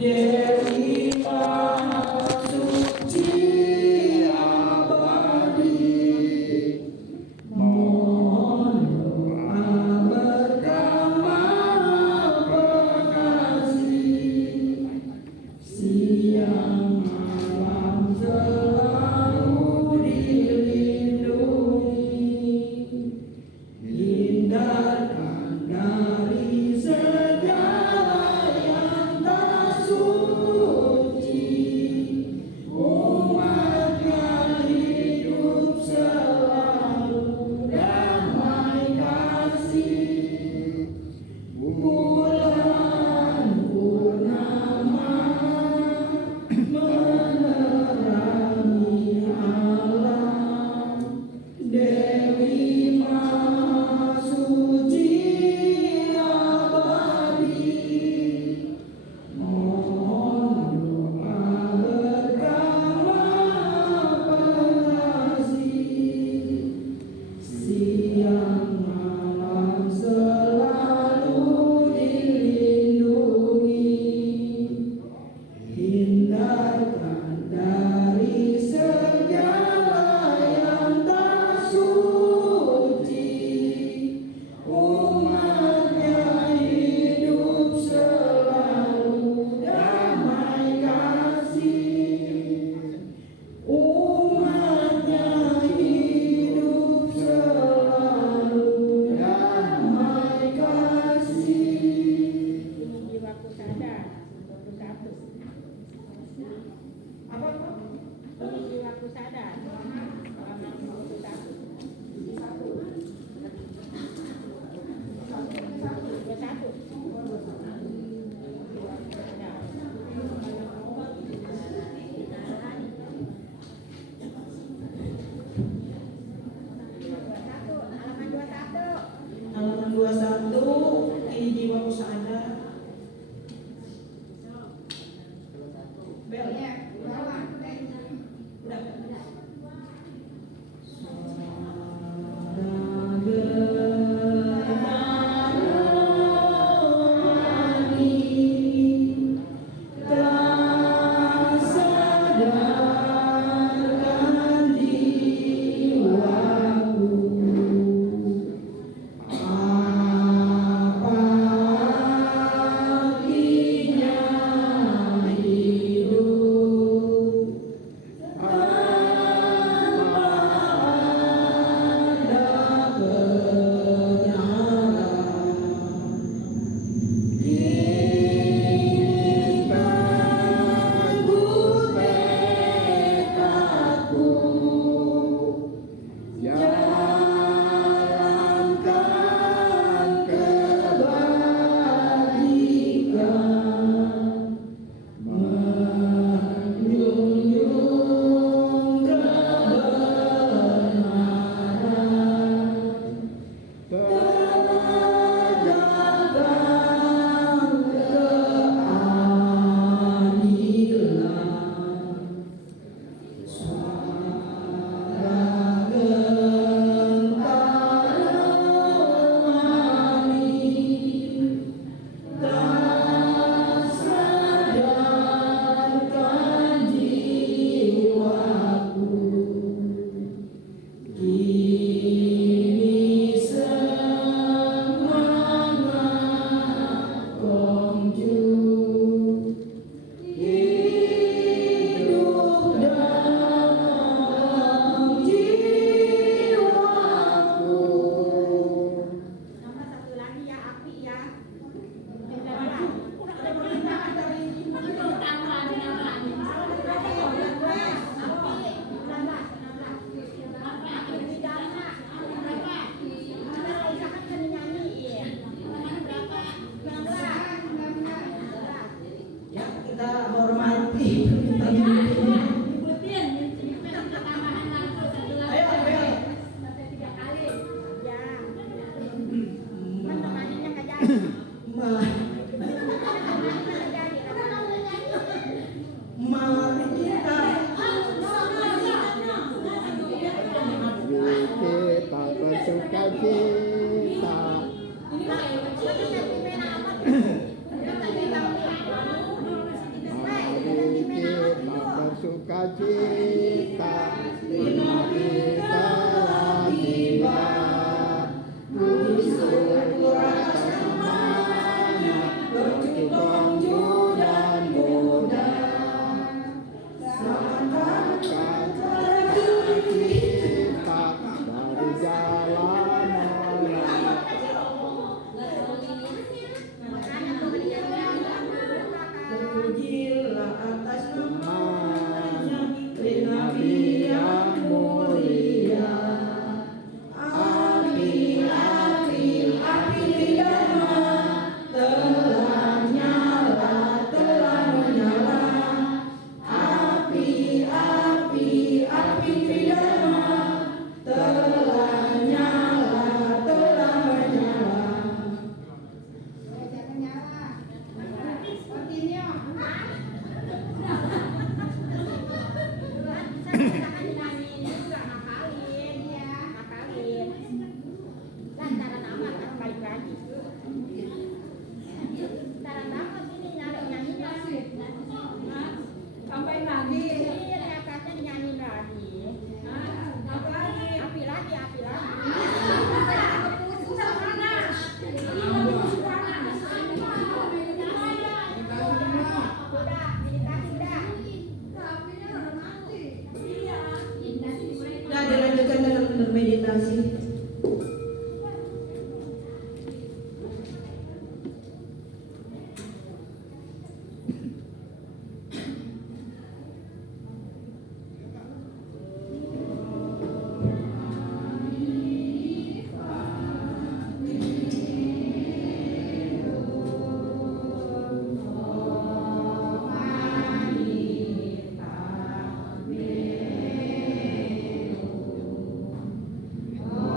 Dewi Maha Suci abadi, mohon doa berkah Maha Pengasih, siang malam selalu dilindungi, hindarkan dari segala yang tak suci. cita lima kita tiba puji syukur atas namanya bercukongju dan Buddha selamatkan kita dari jalan neraka. Terpujilah atas namanya Nabi yang mulia. Api pidana telah menyala. Api pidana telah menyala. Sampai lagi. Iya, katanya dinyanyiin lagi. Apa lagi? Api lagi. Susah panas. Udah, meditasi udah. Nah, dilanjutkan dengan bermeditasi. Oh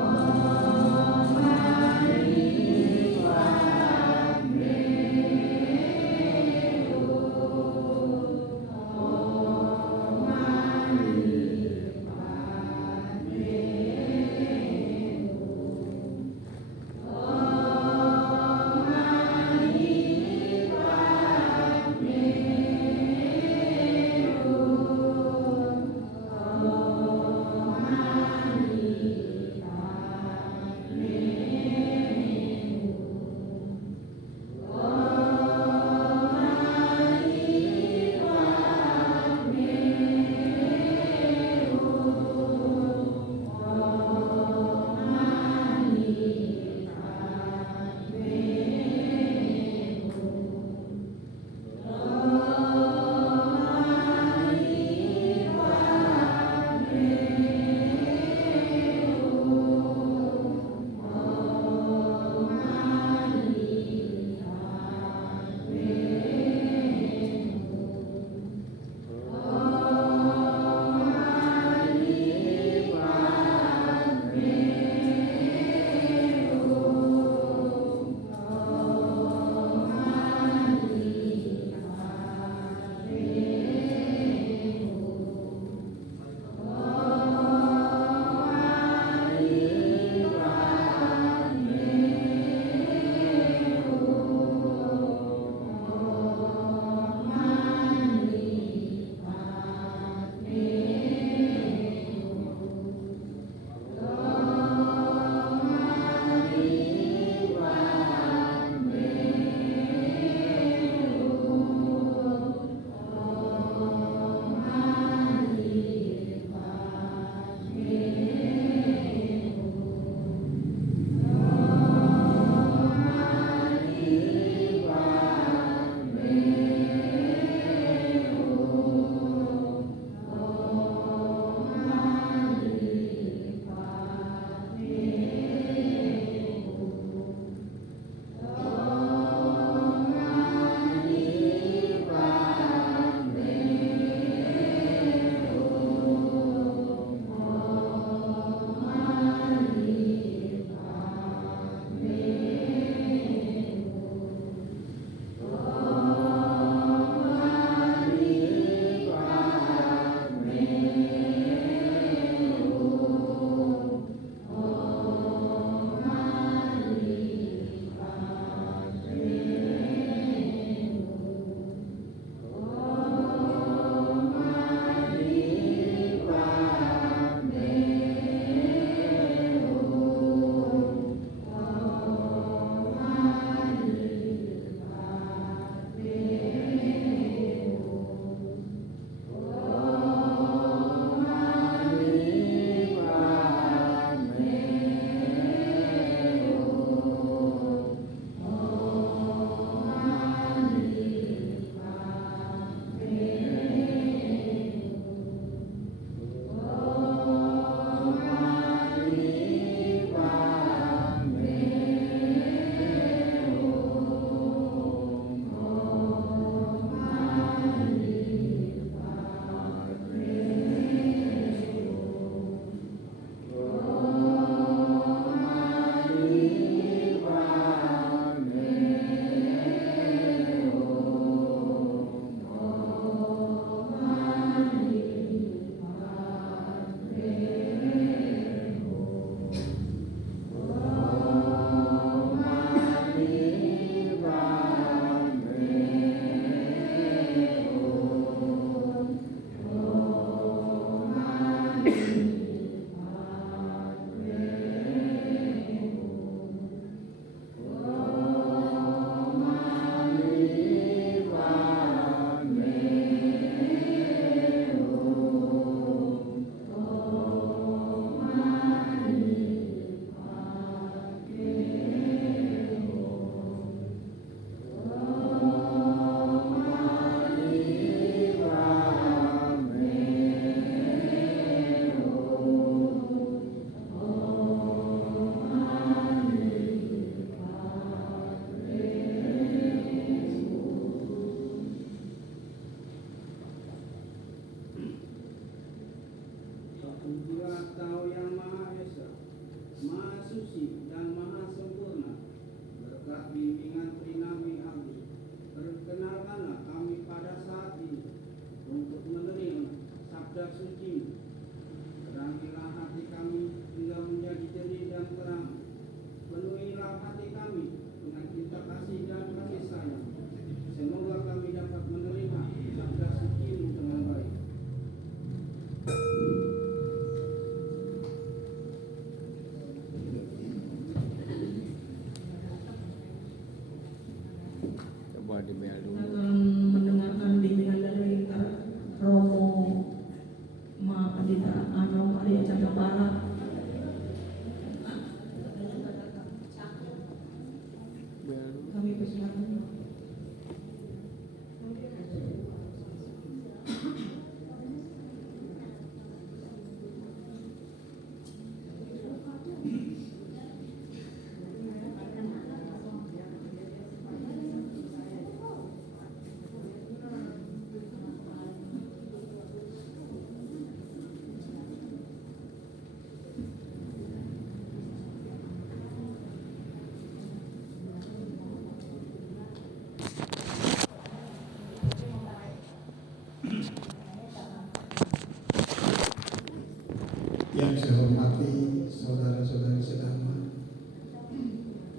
Yang saya hormati saudara-saudari sedama,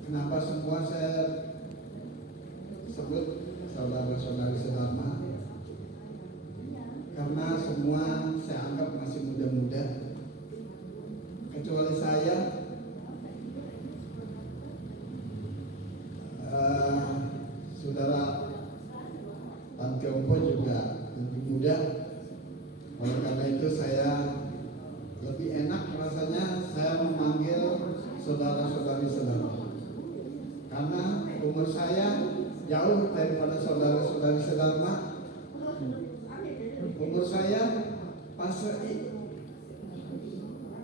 kenapa semua saya sebut saudara-saudari sedama? Karena semua saya anggap masih muda-muda, kecuali saya. Saudara Tan Tiongpo juga lebih muda. Oleh karena itu saya lebih enak rasanya saya memanggil saudara-saudari sedama, karena umur saya jauh daripada saudara-saudari sedama. Umur saya pasei.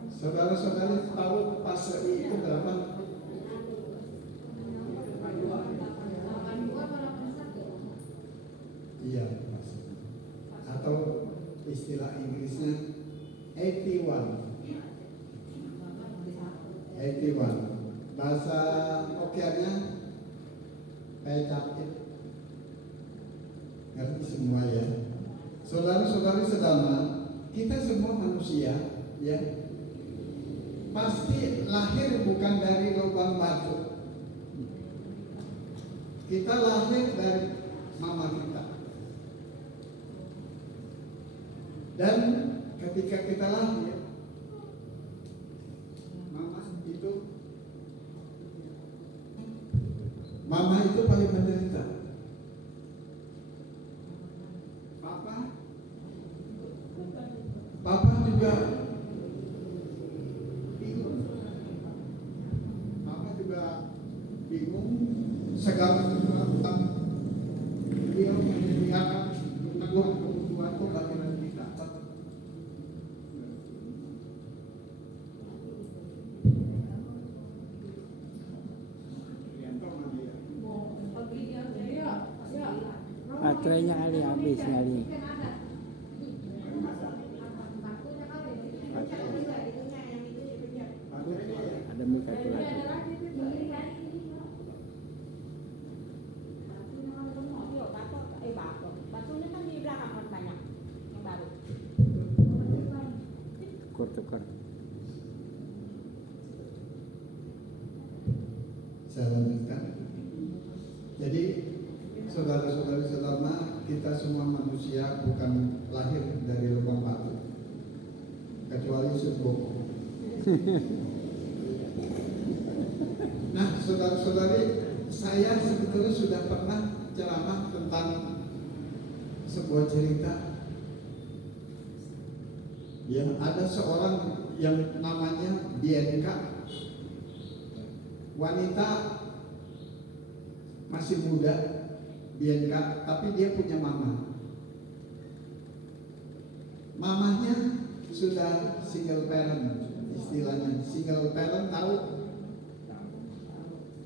Saudara-saudari tahu pasei itu berapa? Iya, atau istilah Inggrisnya 81. Bahasa Hokkien-nya pecapit. Ngerti semua ya. Saudara-saudari sedama, kita semua manusia, ya. Pasti lahir bukan dari lubang batu. Kita lahir dari mama kita. Dan ketika kita lahir, mama itu paling menderita. Papa juga bingung. Papa juga bingung segala tentang dia menyediakan tanggung kebutuhan kelahiran kita. Baterainya kali habis kali. Ada mic satu lagi. Batunya kan di belakang kan banyak yang baru. Tukar. Saya lanjutkan. Jadi saudara-saudari sedama, kita semua manusia bukan lahir dari lubang batu, kecuali Suboko. Nah, saudara-saudari, saya sebetulnya sudah pernah ceramah tentang sebuah cerita. Ya, ada seorang yang namanya Bianca, wanita masih muda, Bianca, tapi dia punya mama. Mamanya sudah single parent, istilahnya single parent. Tahu?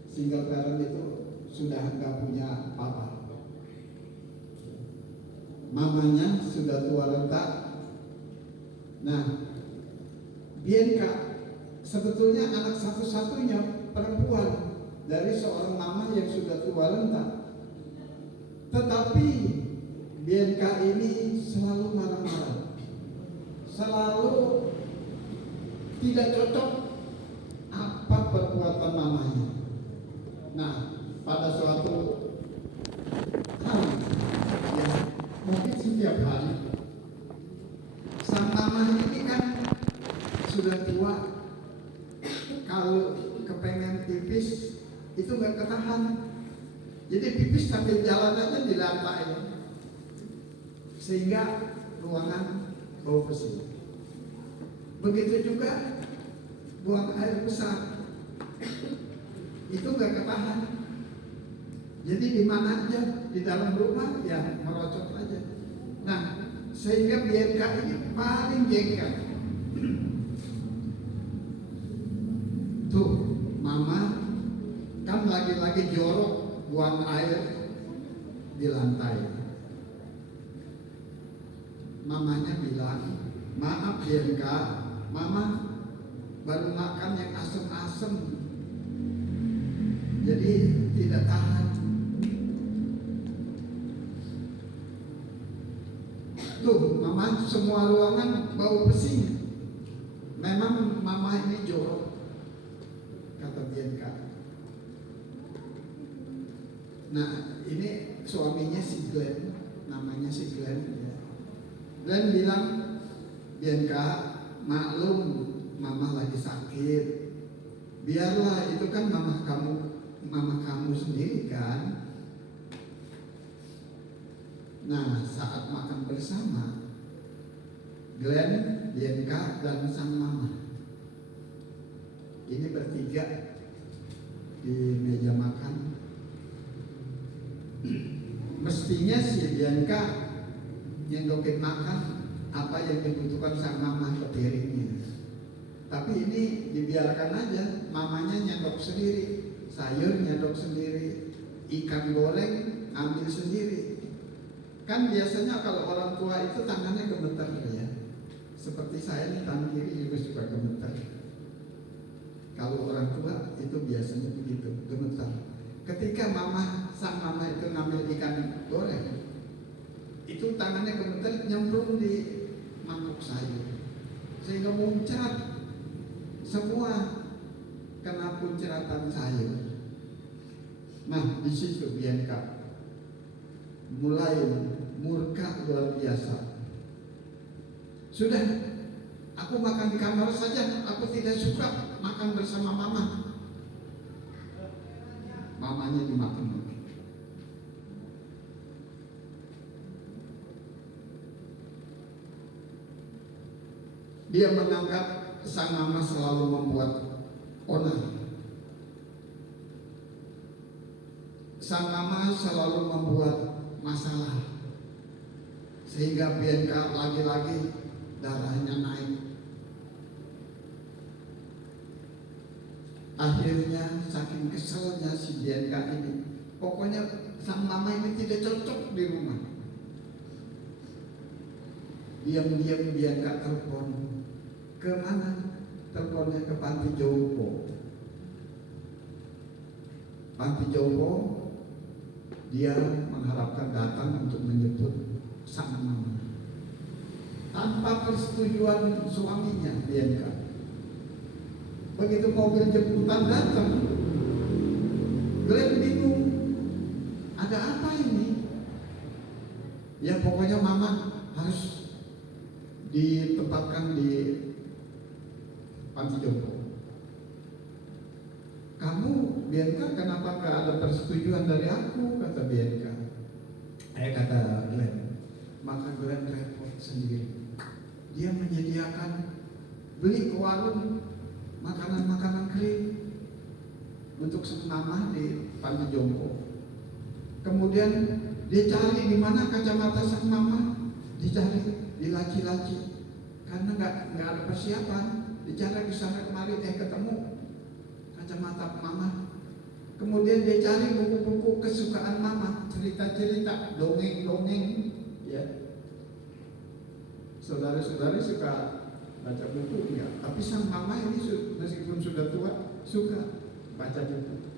Single parent itu sudah nggak punya papa. Mamanya sudah tua renta. Nah, Bianca sebetulnya anak satu-satunya perempuan dari seorang mama yang sudah tua renta. Tetapi Bianca ini selalu marah-marah, selalu tidak cocok apa perbuatan mamanya. Nah, pada suatu hari, ya, mungkin setiap hari, sang mama ini kan sudah tua. Kalau kepengen pipis itu nggak ketahan, jadi pipis sambil jalan aja di lantai, sehingga ruangan bau pesing. Begitu juga buang air besar, itu nggak ketahan. Jadi di mana aja di dalam rumah ya merocot aja. Nah, sehingga Bianca ini paling jengkel. Tuh, mama kan lagi-lagi jorok buang air di lantai. Mamanya bilang, maaf Bianca, mama baru makan yang asem-asem, jadi tidak tahan. Tuh, mama semua ruangan bau pesing. memang mama ini jorok, kata Bianca. Nah, ini suaminya si Glenn, namanya si Glenn ya. Glenn bilang, Bianca, maklum mama lagi sakit. Biarlah, itu kan mama kamu sendiri kan. Nah, saat makan bersama, Glenn, Bianca, dan sang mama ini bertiga di meja makan. Mestinya si Bianca nyendokin makan apa yang dibutuhkan sang mama ke piringnya. Tapi ini dibiarkan aja, mamanya nyendok sendiri, sayur nyendok sendiri, ikan goreng ambil sendiri. Kan biasanya kalau orang tua itu tangannya gemeter ya. Seperti saya nih, tangan kiri juga suka gemeter. Kalau orang tua itu biasanya begitu, gemeter. Ketika sang mama itu ngambil ikan goreng, itu tangannya gemeter, nyemplung di mangkuk sayur, sehingga muncrat semua kena puncratan sayur. Nah, di situ Bianca mulai murka luar biasa. Sudah, aku makan di kamar saja, aku tidak suka makan bersama mama. Mamanya dimakan lagi. Dia menganggap sang mama selalu membuat onar. Sang mama selalu membuat masalah, sehingga Bianca lagi-lagi darahnya naik. Akhirnya saking keselnya si Bianca ini, pokoknya sang mama ini tidak cocok di rumah. Diam-diam Bianca telepon. Ke mana? Teleponnya ke panti jompo. Panti jompo, dia mengharapkan datang untuk menjemput sang mama. Tanpa persetujuan suaminya, Bianca. Begitu mobil jemputan datang, Glenn bingung, ada apa ini? Ya pokoknya mama harus ditempatkan di panti jompo. Kamu, Bianca, kenapa gak ada persetujuan dari aku? Kata Bianca. Kata Glenn. Maka Glenn repot sendiri. Dia menyediakan, beli ke warung makanan-makanan kering untuk sang mama di panti jompo. Kemudian dia cari di mana kacamata sang mama, dicari di laci-laci karena nggak ada persiapan. Dicari di sana kemari, ketemu kacamata mama. Kemudian dia cari buku-buku kesukaan mama, cerita-cerita, dongeng-dongeng, ya. Saudara-saudara suka baca buku enggak? Tapi sang mama ini meskipun sudah tua suka baca buku.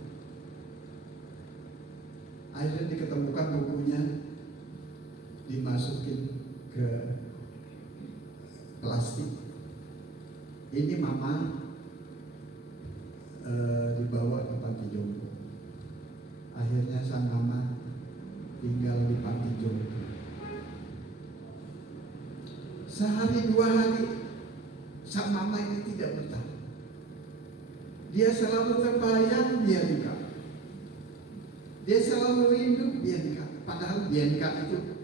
Akhirnya diketemukan bukunya, dimasukin ke plastik. Ini mama dibawa ke panti jompo. Akhirnya sang mama tinggal di panti jompo. Sehari dua hari sang mama ini tidak betah. Dia selalu terbayang Bianca. Dia selalu rindu Bianca. Padahal Bianca itu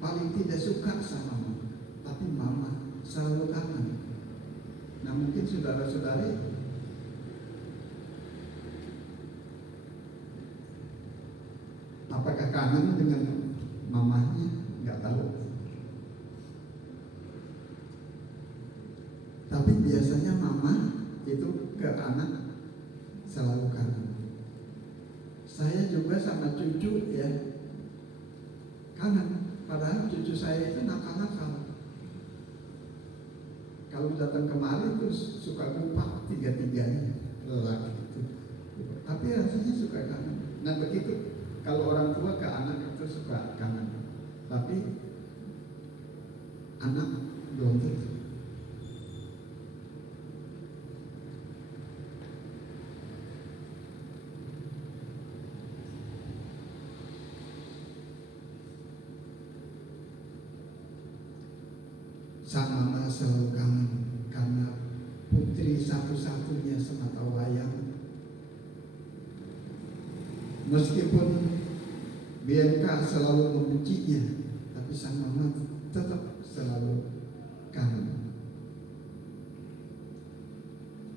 paling tidak suka sama mama. Tapi mama selalu kangen. Nah mungkin saudara-saudari apakah kangen dengan mamanya? Nggak tahu. Tapi biasanya mama itu ke anak selalu kangen. Saya juga sama cucu ya kangen. Padahal cucu saya itu nakal-nakal. Kalau datang kemari terus suka lupa tiga-tiganya lelaki itu. Tapi rasanya suka kangen. Nah begitu kalau orang tua ke anak itu suka kangen. Tapi anak belum tentu. Sang mama selalu kangen karena putri satu-satunya semata wayang. Meskipun Bianca selalu membencinya, tapi sang mama tetap selalu kangen.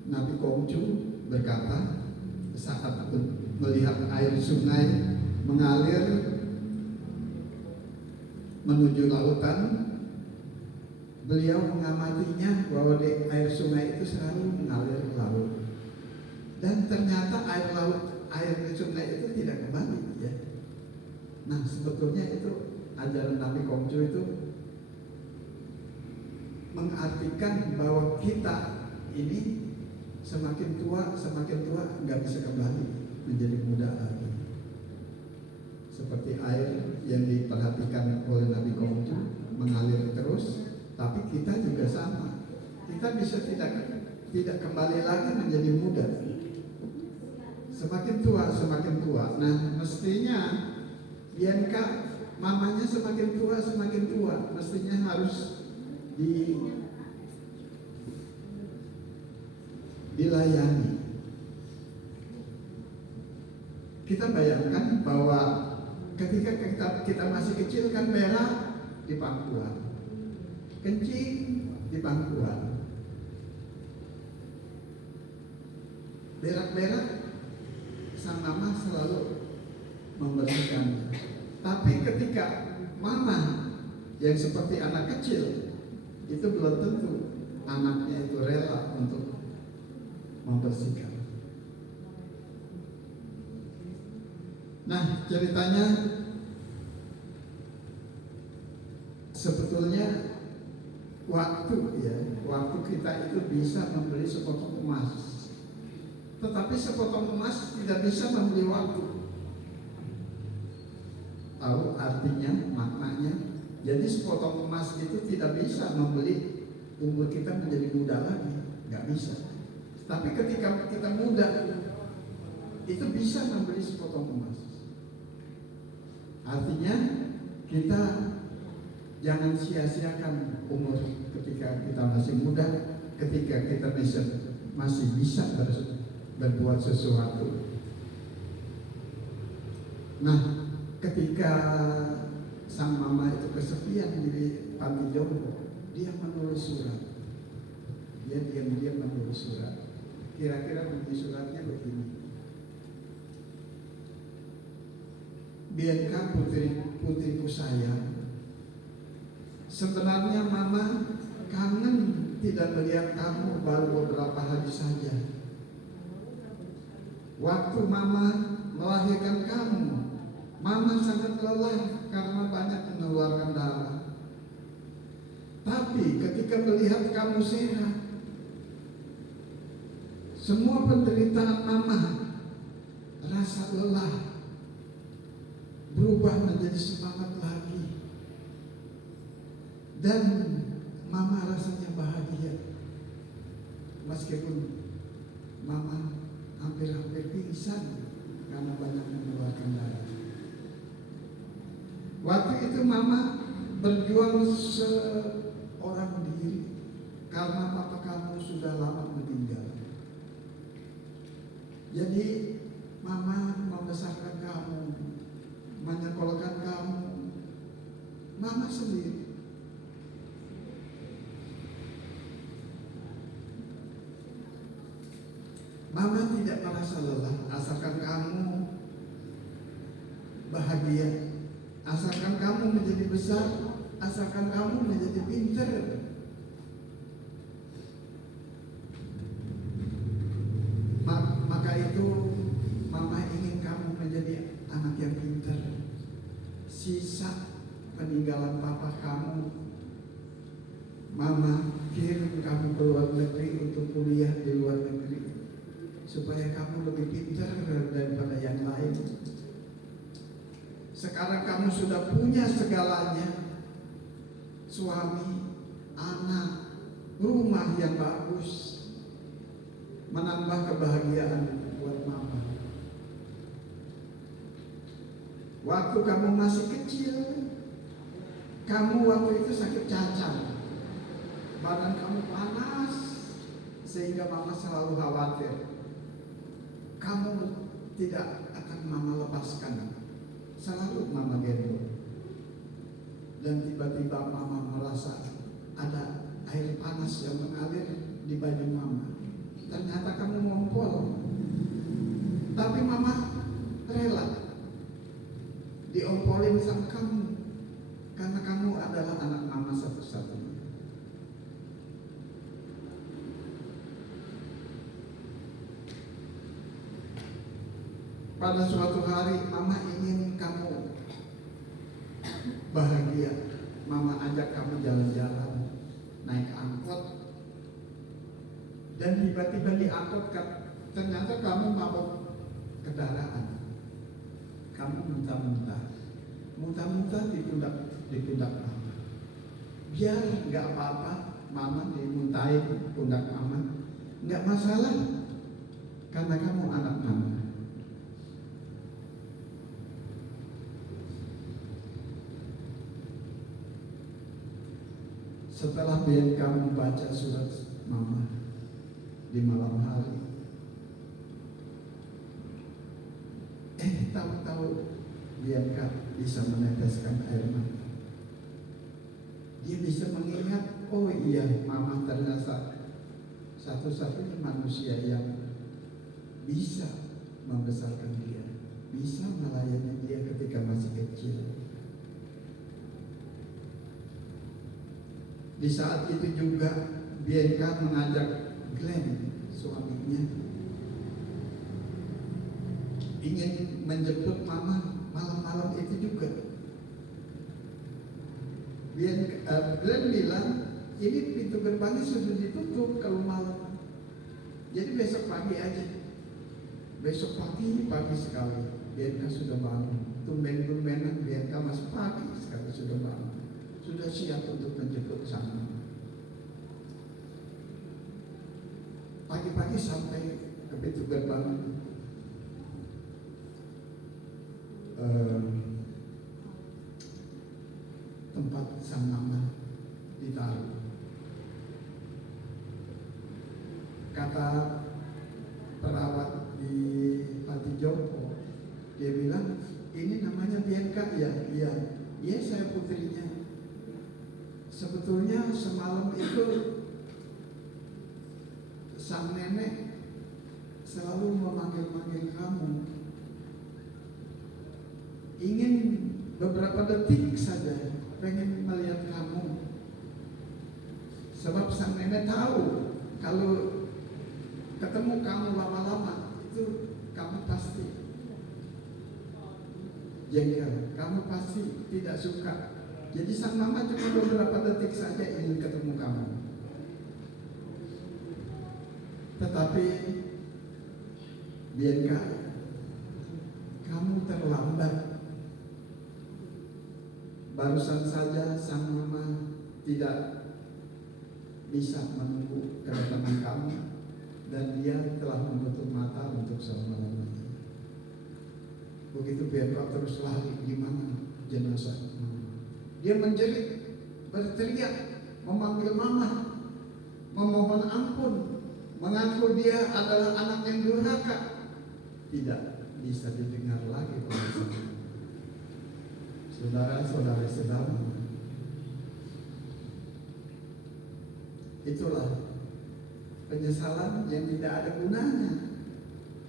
Nabi Kongcu berkata saat melihat air sungai mengalir menuju lautan, beliau mengamatinya bahwa di air sungai itu selalu mengalir ke laut. Dan ternyata air sungai itu tidak kembali, ya. Nah, sebetulnya itu ajaran Nabi Kongcu itu mengartikan bahwa kita ini semakin tua nggak bisa kembali menjadi muda lagi. Seperti air yang diperhatikan oleh Nabi Kongcu mengalir terus. Tapi kita juga sama. Kita bisa tidak kembali lagi menjadi muda. Semakin tua. Nah, mestinya Bianca mamanya semakin tua. Mestinya harus dilayani. Kita bayangkan bahwa ketika kita masih kecil kan berak di pangkuan, kencing di pangkuan, berak-berak sang mama selalu membersihkan. Tapi ketika mama yang seperti anak kecil, itu belum tentu anaknya itu rela untuk membersihkan. Nah, ceritanya sebetulnya waktu kita itu bisa membeli sepotong emas, tetapi sepotong emas tidak bisa membeli waktu. Tahu artinya, maknanya? Jadi sepotong emas itu tidak bisa membeli umur kita menjadi muda lagi, nggak bisa. Tapi ketika kita muda, itu bisa membeli sepotong emas. Artinya kita jangan sia-siakan umur ketika kita masih muda, ketika kita masih bisa berbuat sesuatu. Nah, ketika sang mama itu kesepian di panti jompo, dia menulis surat. Dia diam-diam menulis surat. Kira-kira bunyi suratnya begini: Bianca, putriku sayang, sebenarnya mama kangen tidak melihat kamu baru beberapa hari saja. Waktu mama melahirkan kamu, mama sangat lelah karena banyak mengeluarkan darah. Tapi ketika melihat kamu sehat, semua penderitaan mama, rasa lelah berubah menjadi semangat lagi. Dan mama rasanya bahagia. Meskipun mama hampir-hampir pingsan karena banyak mengeluarkan darah. Waktu itu mama berjuang seorang diri karena papa kamu sudah lama meninggal. Jadi mama membesarkan kamu, menyekolahkan kamu, mama sendiri. Mama tidak merasa lelah, asalkan kamu bahagia, asalkan kamu menjadi besar, asalkan kamu menjadi pintar. Maka itu mama ingin kamu menjadi anak yang pintar. Sisa peninggalan papa kamu, mama kirim kamu ke luar negeri untuk kuliah di luar negeri, supaya kamu lebih pintar daripada yang lain. Sekarang kamu sudah punya segalanya, suami, anak, rumah yang bagus, menambah kebahagiaan buat mama. Waktu kamu masih kecil, kamu waktu itu sakit cacar, badan kamu panas, sehingga mama selalu khawatir. Kamu tidak akan mama lepaskan, selalu mama gendong. Dan tiba-tiba mama merasa ada air panas yang mengalir di baju mama. Ternyata kamu ngompol, tapi mama rela diompolin sama kamu, karena kamu adalah anak mama satu-satunya. Pada suatu hari mama ingin kamu bahagia. Mama ajak kamu jalan-jalan, naik angkot, dan tiba-tiba di angkot ternyata kamu mabuk kendaraan. Kamu muntah-muntah di pundak mama. Biar nggak apa-apa, mama dimuntahin pundak mama, nggak masalah, karena kamu anak mama. Setelah kamu baca surat mama di malam hari, tahu-tahu Bianca bisa meneteskan air mata. Dia bisa mengingat, oh iya, mama ternyata satu-satunya manusia yang bisa membesarkan dia, bisa melayani dia ketika masih kecil. Di saat itu juga Bianca mengajak Glenn, suaminya, ingin menjemput mama malam-malam itu juga. Glenn bilang, ini pintu gerbangnya sudah ditutup kalau malam, jadi besok pagi aja. Besok pagi sekali Bianca sudah bangun. Tumben-tumbenan Bianca masih pagi sekali sudah bangun, sudah siap untuk menjemput sana. Pagi-pagi sampai ke pintu gerbang, tempat sang mama ditaruh. Kata perawat di Panti Jompo, dia bilang, ini namanya Bianca ya? Iya, saya putrinya. Sebetulnya semalam itu sang nenek selalu memanggil-manggil kamu, ingin beberapa detik saja pengen melihat kamu. Sebab sang nenek tahu kalau ketemu kamu lama-lama itu kamu pasti jengkel, kamu pasti tidak suka. Jadi sang mama cuma beberapa detik saja ingin ketemu kamu. Tetapi Bianca, kamu terlambat. Barusan saja sang mama tidak bisa menunggu kedatangan kamu, dan dia telah menutup mata untuk selama-lamanya. Begitu Bianca terus lari, di mana jenazah mama? Dia menjerit, berteriak, memanggil mama, memohon ampun, mengaku dia adalah anak yang durhaka. Tidak bisa didengar lagi oleh saya. Saudara-saudara sedang, itulah penyesalan yang tidak ada gunanya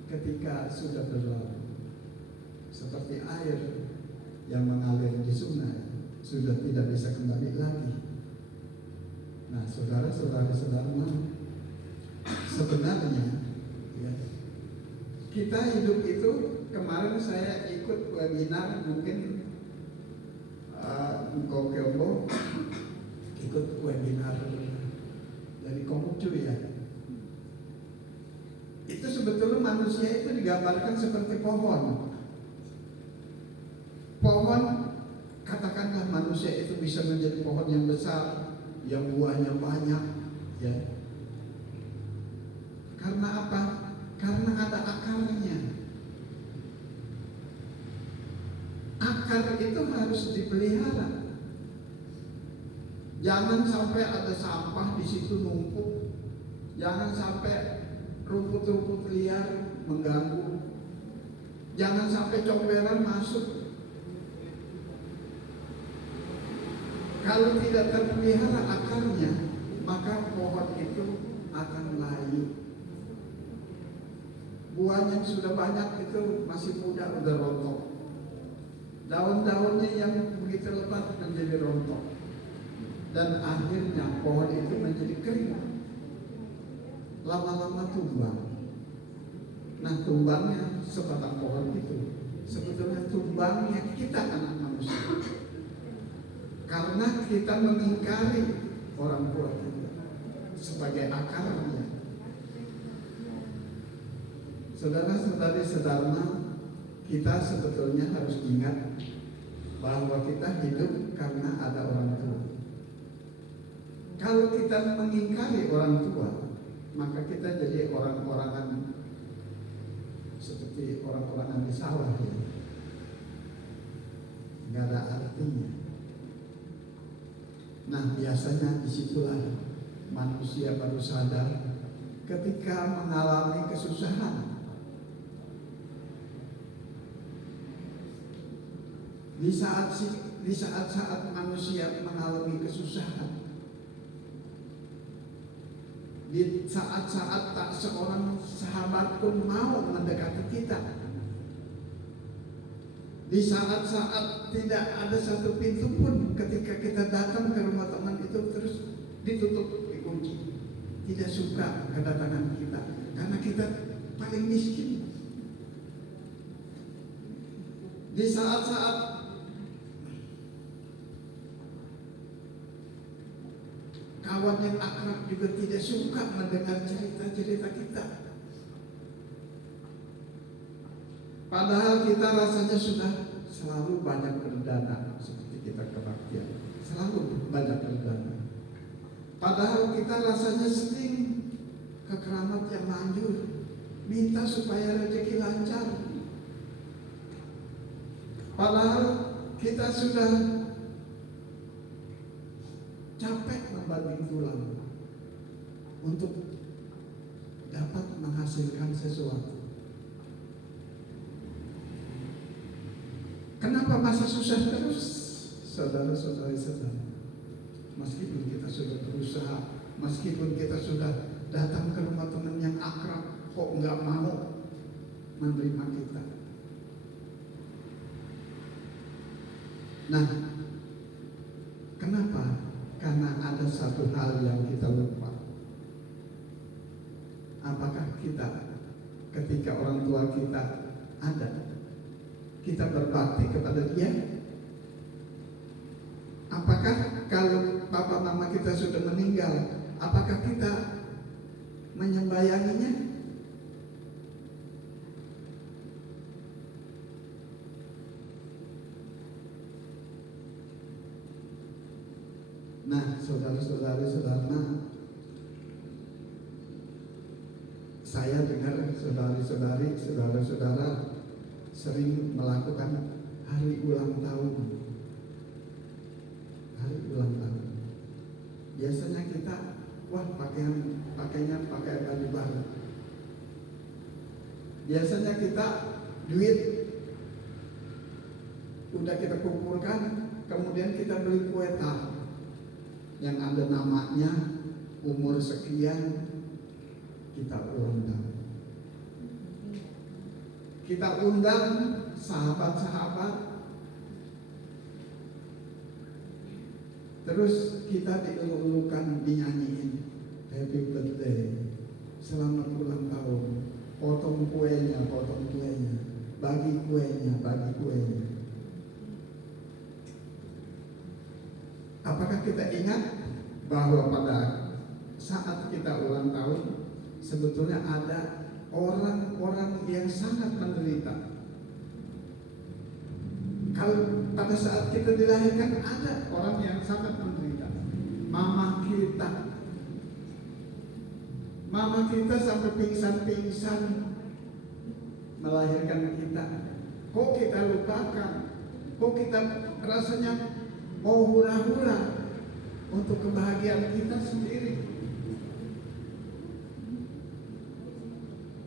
ketika sudah berlalu. Seperti air yang mengalir di sungai, sudah tidak bisa kembali lagi. Nah, saudara-saudara sedang, sebenarnya ya, kita hidup itu, kemarin saya ikut webinar, mungkin Kongkyombo ikut webinar dari Konghucu ya. Itu sebetulnya manusia itu digambarkan seperti pohon. Pohon, katakanlah manusia itu bisa menjadi pohon yang besar, yang buahnya banyak, ya. Karena apa? Karena ada akarnya. Akar itu harus dipelihara. Jangan sampai ada sampah di situ numpuk. Jangan sampai rumput-rumput liar mengganggu. Jangan sampai comberan masuk. Kalau tidak terpelihara akarnya, maka pohon itu akan layu. Buah yang sudah banyak itu masih muda udah rontok. Daun-daunnya yang begitu lebat menjadi rontok. Dan akhirnya pohon itu menjadi kering. Lama-lama tumbang. Nah, tumbangnya sebatang pohon itu sebetulnya tumbangnya kita anak manusia. Karena kita mengingkari orang tua kita sebagai akarnya. Saudara-saudari sedharma, kita sebetulnya harus ingat bahwa kita hidup karena ada orang tua. Kalau kita mengingkari orang tua, maka kita jadi orang-orangan seperti orang-orangan di sawah, ya. Nggak ada artinya. Nah, biasanya disitulah manusia baru sadar ketika mengalami kesusahan. Di saat manusia mengalami kesusahan, di saat-saat tak seorang sahabat pun mau mendekati kita, di saat-saat tidak ada satu pintu pun ketika kita datang ke rumah teman itu terus ditutup, dikunci, tidak suka kedatangan kita karena kita paling miskin. Di saat-saat kawan yang akrab juga tidak suka mendengar cerita-cerita kita. Padahal kita rasanya sudah selalu banyak berdana seperti kita kebaktian, selalu banyak berdana. Padahal kita rasanya sering ke keramat yang manjur, minta supaya rezeki lancar. Padahal kita sudah capek membanting tulang untuk dapat menghasilkan sesuatu. Kenapa masih susah terus, saudara-saudari sedang? Meskipun kita sudah berusaha, meskipun kita sudah datang ke rumah teman yang akrab, kok nggak mau menerima kita. Nah, kenapa? Karena ada satu hal yang kita lupa. Apakah kita ketika orang tua kita ada, kita berbakti kepada dia? Apakah kalau papa mama kita sudah meninggal, apakah kita menyembayanginya? Nah, saudara-saudari sedharma, saya dengar saudari-saudari, saudara-saudara sering melakukan hari ulang tahun. Hari ulang tahun. Biasanya kita, pakainya pakai baju baru. Biasanya kita duit udah kita kumpulkan, kemudian kita beli kue tart yang ada namanya umur sekian, kita ulang tahun. Kita undang sahabat-sahabat, terus kita dieluk-elukan, dinyanyiin happy birthday, selamat ulang tahun, potong kuenya, bagi kuenya. Apakah kita ingat bahwa pada saat kita ulang tahun sebetulnya ada orang-orang yang sangat menderita? Kalau pada saat kita dilahirkan ada orang yang sangat menderita, mama kita. Mama kita sampai pingsan-pingsan melahirkan kita. Kok kita lupakan? Kok kita rasanya mau hura-hura untuk kebahagiaan kita sendiri?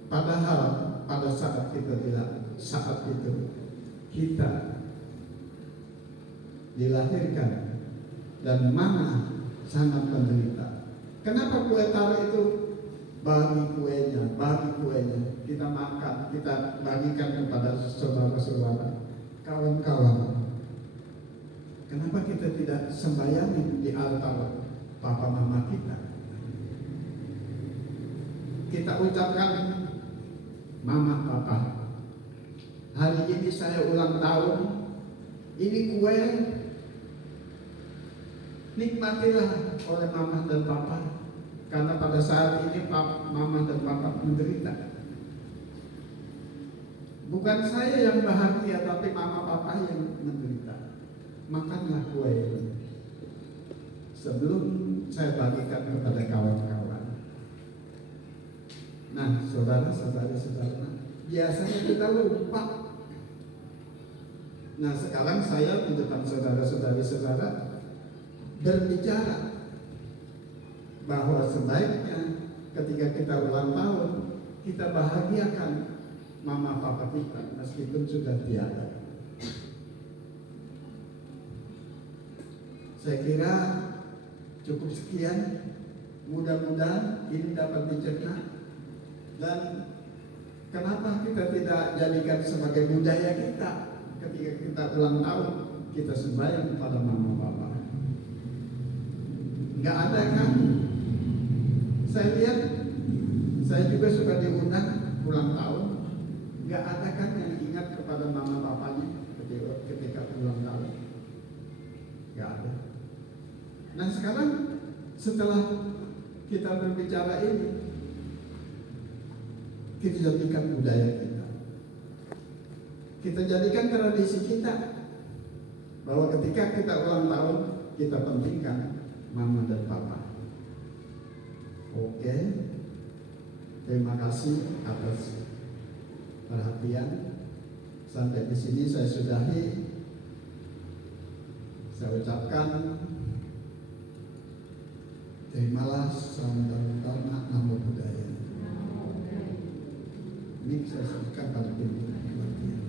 Padahal pada saat kita tidak, saat itu kita dilahirkan dan mama sangat menderita. Kenapa kue tar itu bagi kuenya, kita makan, kita bagikan kepada saudara-saudara, kawan-kawan. Kenapa kita tidak sembahyang di altar papa mama kita? Kita ucapkan mama papa, hari ini saya ulang tahun, ini kue, nikmatilah oleh mama dan papa. Karena pada saat ini mama dan papa menderita. Bukan saya yang bahagia, tapi mama papa yang menderita. Makanlah kue ini sebelum saya bagikan kepada kawan-kawan. Nah, saudara-saudara, biasanya kita lupa. Nah, sekarang saya di depan saudara-saudara berbicara bahwa sebaiknya ketika kita ulang tahun, kita bahagiakan mama papa kita meskipun sudah tiada. Saya kira cukup sekian. Mudah-mudahan ini dapat dicerna. Dan kenapa kita tidak jadikan sebagai budaya kita ketika kita ulang tahun, kita sembahyang kepada mama papa? Enggak ada kan? Saya lihat, saya juga suka diundang ulang tahun. Enggak ada kan yang ingat kepada mama papanya ketika ulang tahun? Enggak ada. Nah sekarang setelah kita berbicara ini, kita jadikan budaya kita. Kita jadikan tradisi kita bahwa ketika kita ulang tahun, kita pentingkan mama dan papa. Oke, terima kasih atas perhatian. Sampai di sini saya sudahi. Saya ucapkan terimalah sambutan namo budaya. Ini saya sebutkan pada pimpinan kematian.